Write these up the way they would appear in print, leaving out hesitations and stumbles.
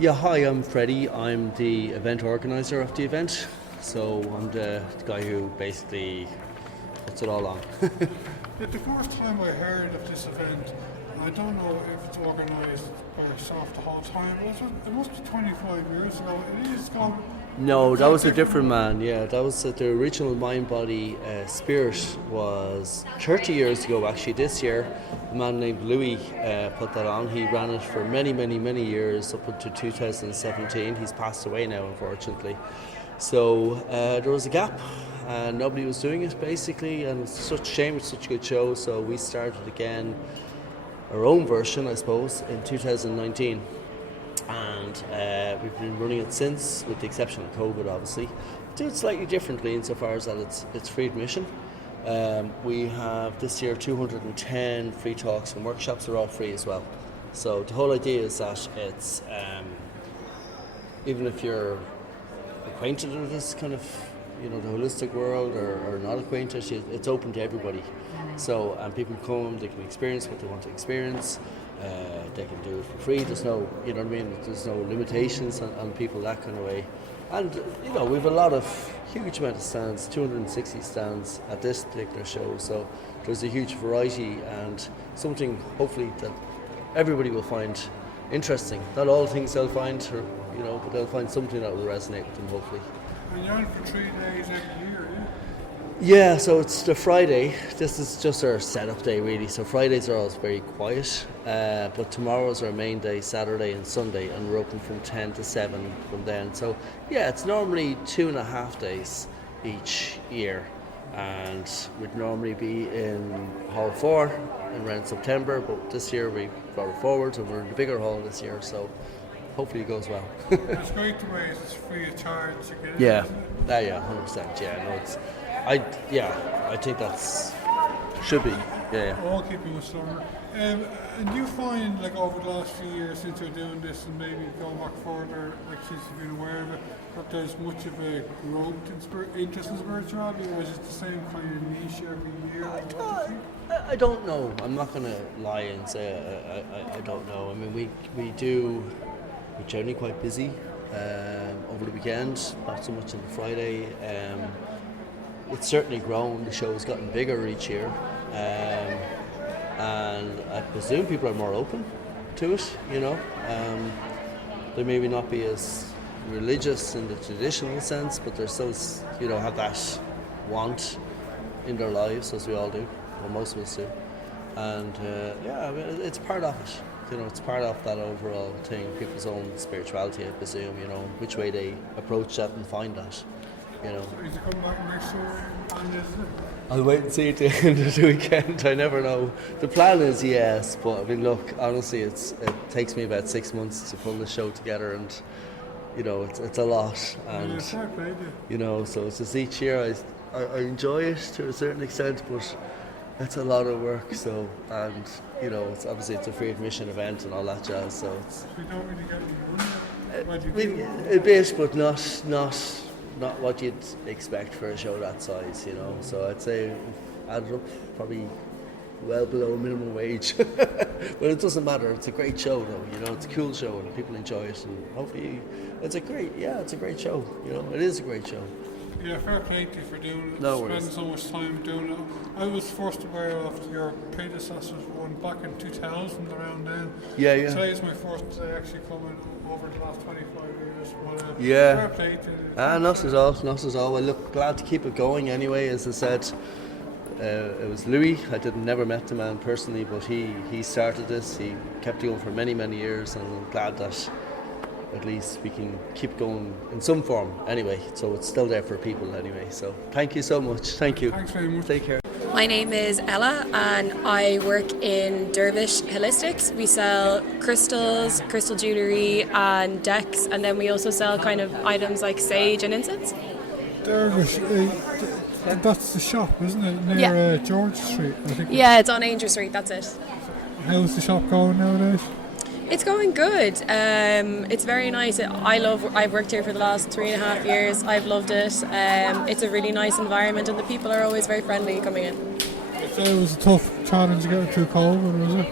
Yeah, hi, I'm Freddie. I'm the event organizer of the event. So I'm the guy who basically puts it all on. The first time I heard of this event, I don't know if it's organised by yourself the whole time, it must be 25 years ago. It is gone. No, that was a different man. Yeah, that was the original Mind Body Spirit was 30 years ago. Actually, this year, a man named Louis put that on. He ran it for many, many, many years up until 2017. He's passed away now, unfortunately. So there was a gap, and nobody was doing it basically, and it's such a shame. It's such a good show. So we started again, our own version, I suppose, in 2019. And we've been running it since, with the exception of COVID, obviously. Do it slightly differently insofar as that it's free admission. We have this year 210 free talks, and workshops are all free as well. So the whole idea is that it's even if you're acquainted with this kind of, the holistic world or not acquainted, it's open to everybody. So, and people come, they can experience what they want to experience. They can do it for free. There's no, there's no limitations on people that kind of way. And, we've a huge amount of stands, 260 stands at this particular show. So there's a huge variety and something hopefully that everybody will find interesting. Not all things they'll find, but they'll find something that will resonate with them, hopefully. And you're on for 3 days every year, yeah? Yeah, so it's the Friday. This is just our setup day, really. So Fridays are always very quiet, but tomorrow's our main day, Saturday and Sunday, and we're open from 10 to 7 from then. So yeah, it's normally 2.5 days each year, and we'd normally be in Hall 4 around September, but this year we brought it forward, and we're in the bigger hall this year, so hopefully it goes well. It's great to raise it's free of charge to get it. Yeah, 100%. Yeah, no, I think that's should be. Yeah. All keeping us summer. And you find, like, over the last few years since you're doing this, and maybe going back further, like since you've been aware of it, that there's much of a growth in interest in spirituality, or is it the same kind of niche every year? I don't know. I'm not going to lie and say I don't know. I mean, we're generally quite busy over the weekend, not so much on the Friday. It's certainly grown. The show has gotten bigger each year, and I presume people are more open to it. They maybe not be as religious in the traditional sense, but they're still, have that want in their lives, as we all do, or most of us do. And I mean, it's part of it. It's part of that overall thing, people's own spirituality, I presume. Which way they approach that and find that. So is it coming back next year? I'll wait and see at the end of the weekend. I never know. The plan is yes, but I mean, look, honestly, it takes me about 6 months to pull the show together, and it's a lot. And so it's just each year I enjoy it to a certain extent, but it's a lot of work. So, and it's obviously it's a free admission event and all that jazz. So it's we don't really get any money. A bit, but not what you'd expect for a show that size, So I'd say added up probably well below minimum wage. But it doesn't matter. It's a great show, though. It's a cool show and people enjoy it, and hopefully it's a great show. It is a great show. Yeah, fair play to you for doing it. No Spending so much time doing it. I was first aware of your predecessor's one back in 2000, around then. Yeah. Today is my first day actually coming over the last 25 years. But, yeah. Fair play to you. Not at all. Well, look, glad to keep it going anyway. As I said, it was Louis. I never met the man personally, but he started this. He kept it going for many, many years, and I'm glad that at least we can keep going in some form anyway, so it's still there for people anyway. So thank you so much. Thank you. Thanks very much. Take care. My name is Ella and I work in Dervish Holistics. We sell crystals, crystal jewellery and decks, and then we also sell kind of items like sage and incense. Dervish, that's the shop, isn't it? Near George Street, I think. Yeah, it's on Angel Street, that's it. How's the shop going nowadays? It's going good. It's very nice. I've worked here for the last 3.5 years. I've loved it. It's a really nice environment, and the people are always very friendly coming in. So it was a tough challenge to get through COVID, was it?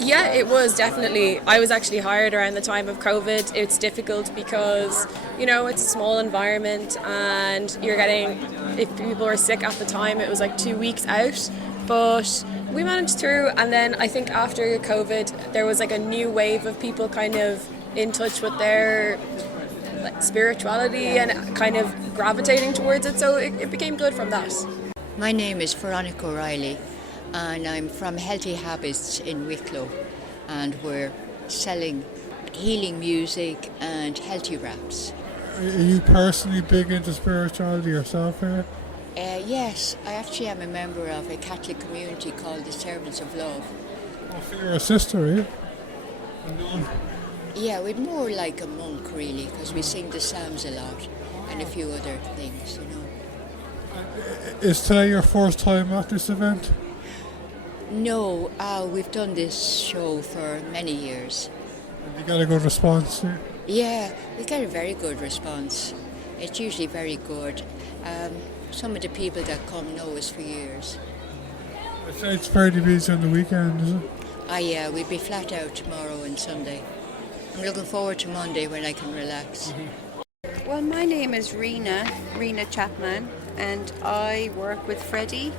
Yeah, it was definitely. I was actually hired around the time of COVID. It's difficult because, it's a small environment and you're getting, if people were sick at the time, it was like 2 weeks out. But we managed through, and then I think after COVID, there was like a new wave of people kind of in touch with their spirituality and kind of gravitating towards it. So it became good from that. My name is Veronica O'Reilly and I'm from Healthy Habits in Wicklow, and we're selling healing music and healthy wraps. Are you personally big into spirituality yourself here? Yes, I actually am a member of a Catholic community called the Servants of Love. Oh, so you're a sister, are you? A nun? Yeah, we're more like a monk really, because we sing the Psalms a lot and a few other things. Is today your first time at this event? No, we've done this show for many years. And you got a good response here? Yeah, we get a very good response. It's usually very good. Some of the people that come know us for years. I'd say it's fairly busy on the weekend, is it? Yeah, we'll be flat out tomorrow and Sunday. I'm looking forward to Monday when I can relax. Well, my name is Rena Chapman, and I work with Freddie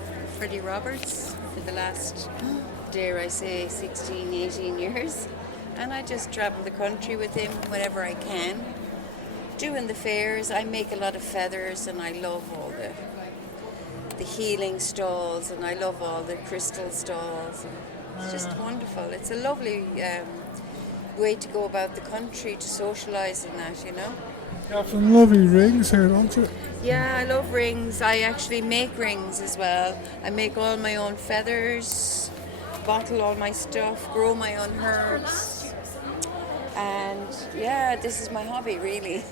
Roberts for the last, dare I say, 16, 18 years. And I just travel the country with him whenever I can. Doing the fairs, I make a lot of feathers, and I love all the healing stalls, and I love all the crystal stalls. It's just wonderful. It's a lovely way to go about the country to socialise in that, You have some lovely rings here, don't you? Yeah, I love rings. I actually make rings as well. I make all my own feathers, bottle all my stuff, grow my own herbs. And yeah, this is my hobby really,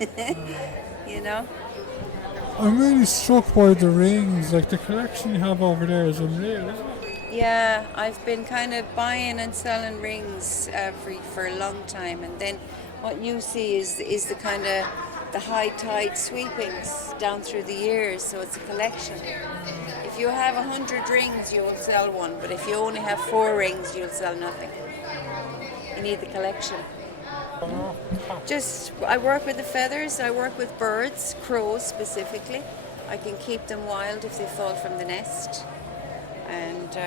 I'm really struck by the rings, like the collection you have over there is unreal, isn't it? Yeah, I've been kind of buying and selling rings for a long time, and then what you see is the kind of the high tide sweepings down through the years, so it's a collection. If you have 100 rings, you'll sell one, but if you only have 4 rings, you'll sell nothing. You need the collection. I work with the feathers, I work with birds, crows specifically. I can keep them wild if they fall from the nest. And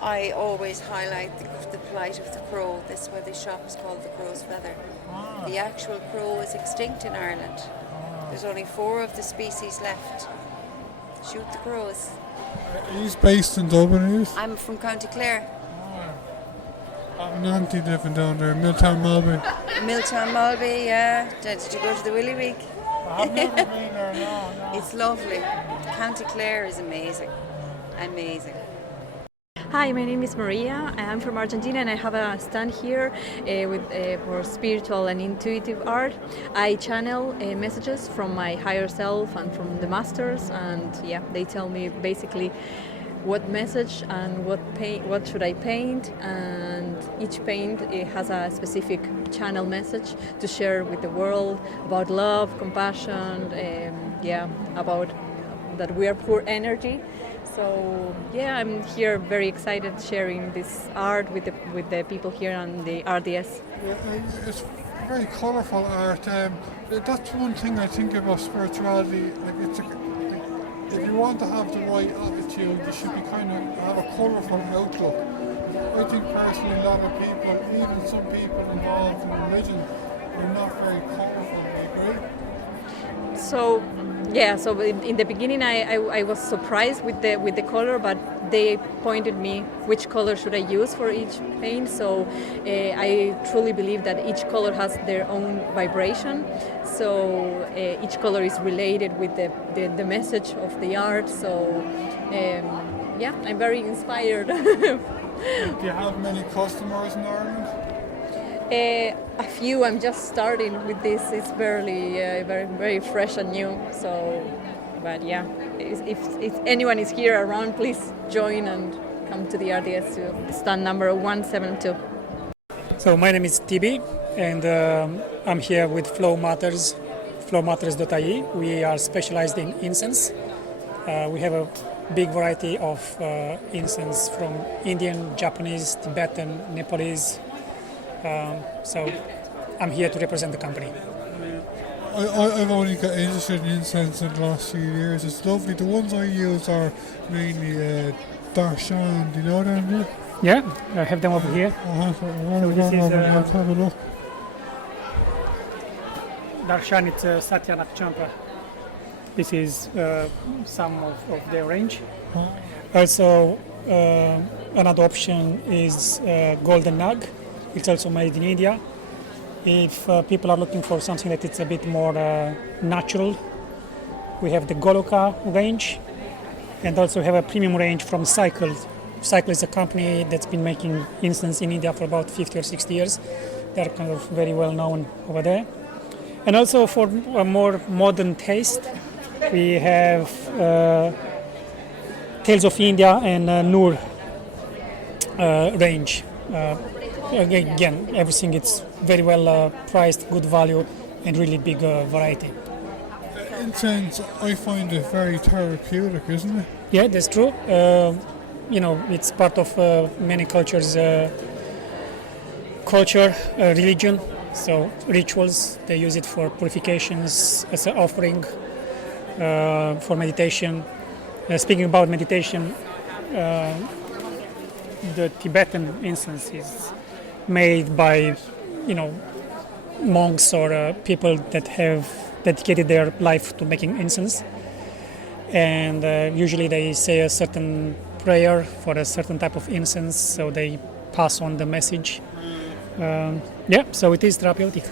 I always highlight the plight of the crow. That's why the shop is called the Crow's Feather. The actual crow is extinct in Ireland. There's only 4 of the species left. Shoot the crows. He's based in Dublin, are you? I'm from County Clare. I have an auntie living down there, Milltown Malby. Milltown Malby, yeah. Did you go to the Willy Week? I've never been there, no. It's lovely. County Clare is amazing. Amazing. Hi, my name is Maria. I'm from Argentina and I have a stand here for spiritual and intuitive art. I channel messages from my higher self and from the masters, and they tell me basically what message and what should I paint, and each paint has a specific channel message to share with the world about love, compassion, about that we are pure energy. So I'm here very excited sharing this art with the people here on the RDS. Yeah, it's very colourful art. That's one thing I think about spirituality. If you want to have the right attitude, you should be have a colourful outlook. I think personally a lot of people, even some people involved in religion, are not very colourful. Do you agree? So in the beginning I was surprised with the color, but they pointed me which color should I use for each paint. So I truly believe that each color has their own vibration. So each color is related with the message of the art. So I'm very inspired. Do you have many customers in Ireland? A few. I'm just starting with this. It's barely very, very fresh and new. So, but if anyone is here around, please join and come to the RDS to stand number 172. So my name is Tibi, and I'm here with Flow Matters, flowmatters.ie. We are specialized in incense. We have a big variety of incense from Indian, Japanese, Tibetan, Nepalese. So I'm here to represent the company. I've only got interested in incense in the last few years. It's lovely. The ones I use are mainly Darshan. Do you know them? Do you? Yeah, I have them over here. This is, Let's have a look. Darshan, it's Satya Nakchampa. This is some of their range. Also, another option is Golden Nag. It's also made in India. If people are looking for something that it's a bit more natural, we have the Goloka range, and also have a premium range from Cycle. Cycle is a company that's been making incense in India for about 50 or 60 years. They're kind of very well known over there. And also for a more modern taste, we have Tales of India and Noor range. Again, everything it's very well priced, good value, and really big variety. Incense, I find it very therapeutic, isn't it? Yeah, that's true. It's part of many cultures' culture, religion. So rituals, they use it for purifications as an offering, for meditation. Speaking about meditation, the Tibetan incense is made by, monks or people that have dedicated their life to making incense. And usually they say a certain prayer for a certain type of incense, so they pass on the message. So it is therapeutic.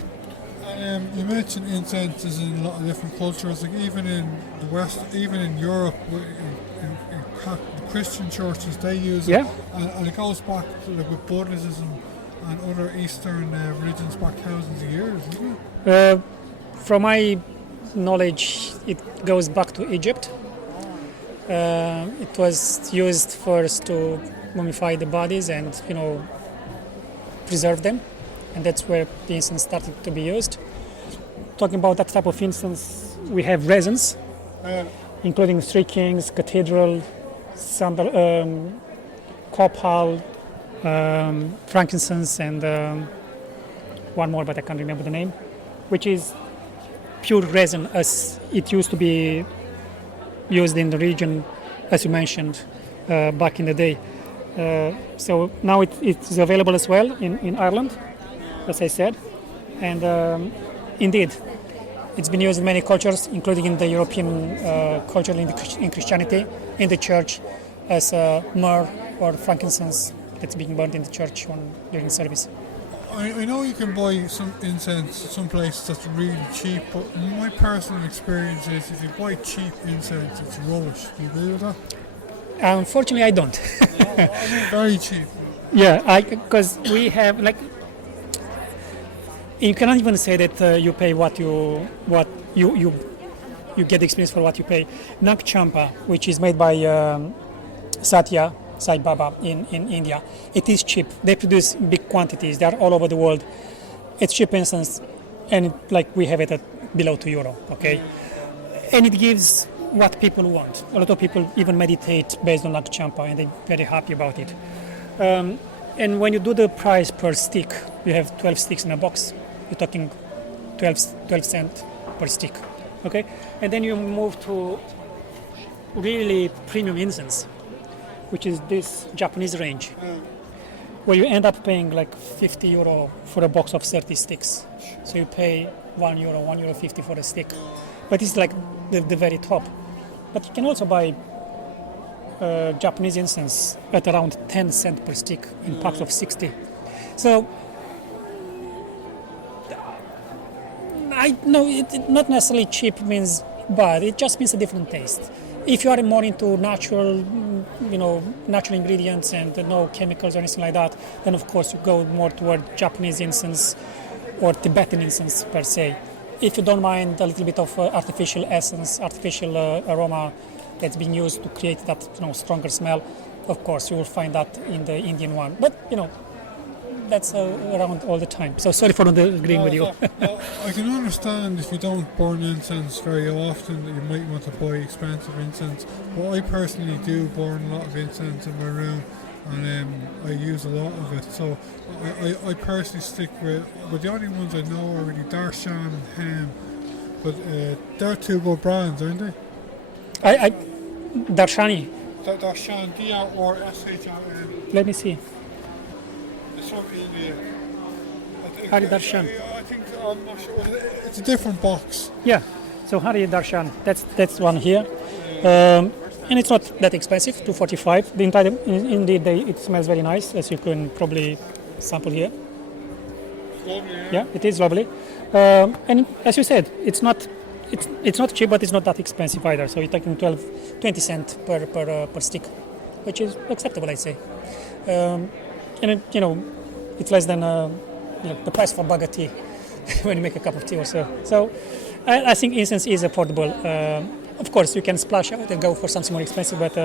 You mentioned incenses in a lot of different cultures, like even in the West, even in Europe, in the Christian churches, they use it. And it goes back to, like, with Buddhism and other Eastern religions back thousands of years, isn't it? From my knowledge, it goes back to Egypt. It was used first to mummify the bodies and, preserve them, and that's where the incense started to be used. Talking about that type of incense, we have resins, including Three Kings, Cathedral, Copal, frankincense, and one more, but I can't remember the name, which is pure resin as it used to be used in the region, as you mentioned, back in the day. So now it's available as well in Ireland, as I said. And indeed, it's been used in many cultures, including in the European culture, in Christianity, in the church, as myrrh or frankincense that's being burned in the church during service. I know you can buy some incense at some places that's really cheap, but my personal experience is if you buy cheap incense, it's rubbish. Do you agree with that? Unfortunately, I don't. Very cheap. Yeah, because we have you cannot even say that you pay what you get the experience for what you pay. Nag Champa, which is made by Satya Sai Baba in India, it is cheap. They produce big quantities. They are all over the world. It's cheap incense, and we have it at below €2. Okay, and it gives what people want. A lot of people even meditate based on Nag Champa, and they're very happy about it. And when you do the price per stick, you have 12 sticks in a box. You're talking 12 cents per stick. Okay, and then you move to really premium incense, which is this Japanese range, where you end up paying like €50 for a box of 30 sticks. So you pay €1, €1.50 for a stick. But it's like the very top. But you can also buy Japanese incense at around 10 cents per stick in packs of 60. So I know it not necessarily cheap means bad. It just means a different taste. If you are more into natural ingredients and no chemicals or anything like that, then of course you go more toward Japanese incense or Tibetan incense per se. If you don't mind a little bit of artificial essence, artificial aroma that's being used to create that stronger smell, of course you will find that in the Indian one. But that's around all the time. So sorry for not agreeing with you. I can understand if you don't burn incense very often that you might want to buy expensive incense. But I personally do burn a lot of incense in my room, and I use a lot of it. So I personally stick with the only ones I know are really Darshan and Ham. But they're two good brands, aren't they? Darshani. Darshan, D-R-S-H-A-N. Let me see. It's from India. Hari Darshan. I think, I'm not sure. It's a different box. Yeah. So Hari Darshan. That's one here. And it's not that expensive, $245. The entire, indeed, it smells very nice, as you can probably sample here. It's lovely, yeah. Yeah, it is lovely. And as you said, it's not cheap, but it's not that expensive either. So you're taking 20 cents per stick, which is acceptable, I'd say. And it's less than the price for bag of tea when you make a cup of tea or so. So I think incense is affordable. Of course, you can splash out and go for something more expensive, but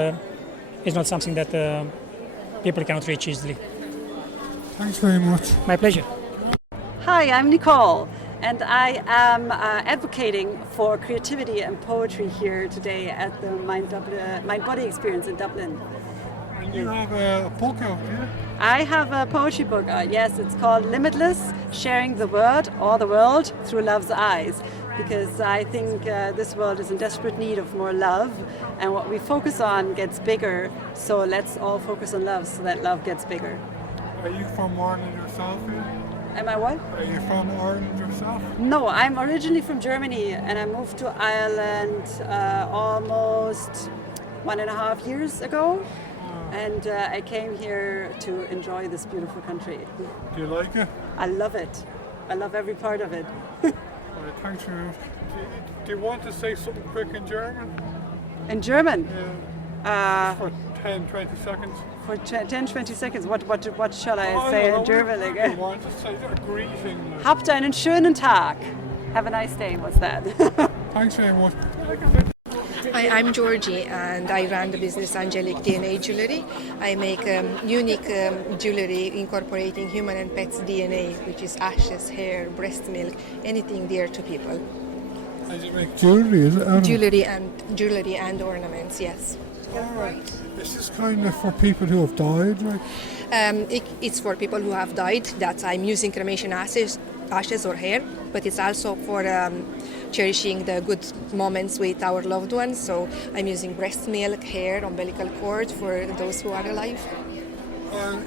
it's not something that people cannot reach easily. Thanks very much. My pleasure. Hi, I'm Nicole, and I am advocating for creativity and poetry here today at the Mind Body Experience in Dublin. And you have a book out here? I have a poetry book out, yes, it's called Limitless, Sharing the Word or the World Through Love's Eyes, because I think this world is in desperate need of more love, and what we focus on gets bigger, so let's all focus on love so that love gets bigger. Are you from Ireland yourself? Am I what? Are you from Ireland yourself? No, I'm originally from Germany, and I moved to Ireland almost 1.5 years ago. And I came here to enjoy this beautiful country. Do you like it? I love it. I love every part of it. Thanks very much. Do you want to say something quick in German? In German? Yeah. For 10, 20 seconds. For 10, 20 seconds? What shall I say in German again? You want to say a greeting. Habt einen schönen Tag. Have a nice day. What's that? Thanks very much. Hi, I'm Georgie, and I run the business Angelic DNA Jewelry. I make unique jewelry incorporating human and pets DNA, which is ashes, hair, breast milk, anything dear to people. And you make jewelry, is it? Jewelry and ornaments, yes. All right. Is this kind of for people who have died, right? It's for people who have died that I'm using cremation ashes or hair, but it's also for cherishing the good moments with our loved ones. So I'm using breast milk, hair, umbilical cord for those who are alive.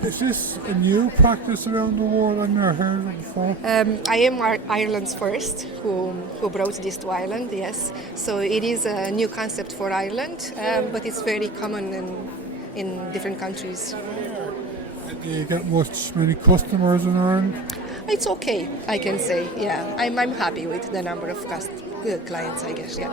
Is this a new practice around the world? I've never heard of it before. I am Ireland's first who brought this to Ireland, yes. So it is a new concept for Ireland, but it's very common in different countries. Do you get many customers in Ireland? It's okay, I can say, yeah. I'm happy with the number of clients, I guess, yeah.